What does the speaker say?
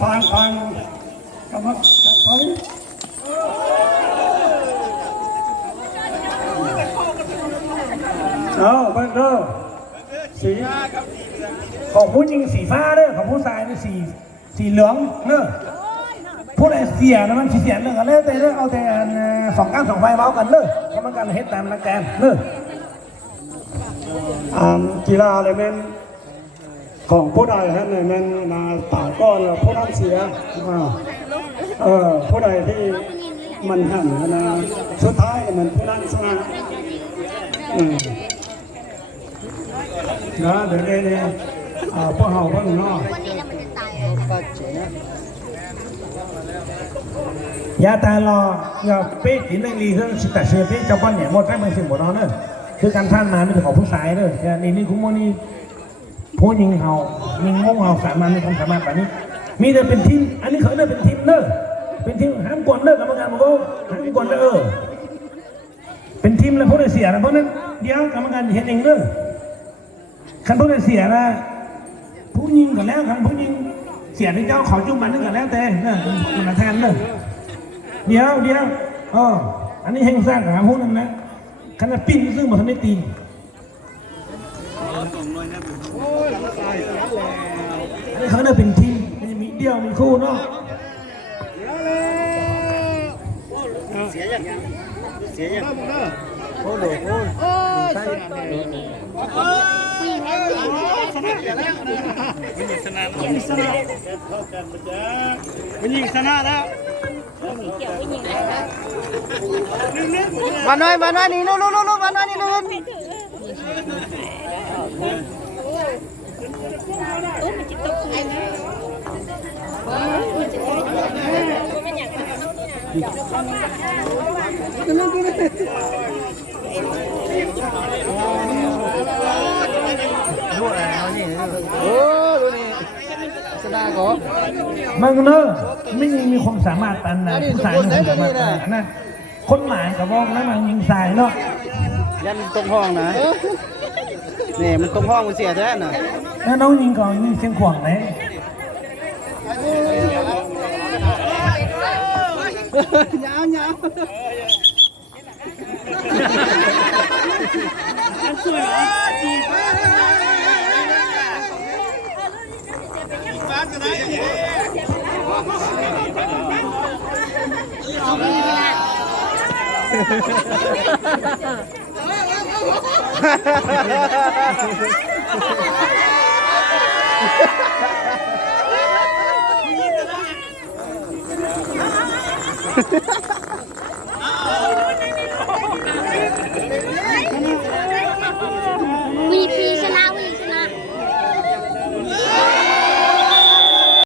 ฟังกรรมการเขาเอาเบิ่งเด้อสีของผู้หญิงสีฟ้าเด้อของผู้ชายนี่สีเหลืองเด้อผู้ใดเสียนะมันเสียเรื่องกันแล้วแต่เรื่องเอาแต่สองก้านสองไฟเว้ากันเด้อกรรมการเฮ็ดตามหลักการเด้อกีฬาอะไรแม่นของผู้ใดฮะเนี่ยแม่นนาต่างก้อนแล้วผู้นั้นเสียผู้ใดที่มันหันนะสุดท้ายมันผู้นั้นชนะนะเดี๋ยวนี้พวกเขาพวกน้องยาตาลอยาเป๊ะกินได้ดีขึ้นสิแต่เชื่อเป๊ะเจ้าป้อนเนี่ยหมดได้มันสิหมดแล้วเนอะคือการท่านมาไม่ถึงของผู้ชายเลยนี่คุ้มว่านี่ผู้ยิงเห่ายิงงงเห่าสามารถในความสามารถแบบนี้มีแต่เป็นทีมอันนี้เขาเนี่ยเป็นทีมเนอะเป็นทีมห้ามกวนเนอะกรรมการบอกว่าห้ามกวนเนอะเป็นทีมแล้วพวกได้เสียนะเพราะนั้นเดี๋ยวกรรมการเห็นเองเนอะคันพวกได้เสียนะผู้ยิงก่อนแล้วคันผู้ยิงเสียที่เจ้าขอจุ่มมันนึกก่อนแล้วแต่เนอะมาแทนเนอะเดี๋ยวอันนี้ให้สร้างกับพวกนั้นนะขนาดปิ้นซึ่งหมดทั้งไม่ตีอันนี้เขาเนี่ยเป็นทีมมันจะมีเดี่ยวมีคู่เนาะเสียยังโอ้โหมันยิงชนะแล้วมาหน่อยนี่นู่นมาหน่อยนี่นู่นโอ้ดูนี่ชนะก็มันเนอะไม่มีความสามารถตันนะผู้ชายมีความสามารถตันนะคนหมายกับวงแล้วมันยิงสายเนาะยันตรงห้องนะนี่มันตรงห้องมันเสียแท้น่ะแล้วน้องยิงก่อนยิงเชียงขวางไหนยาวสวยจีบ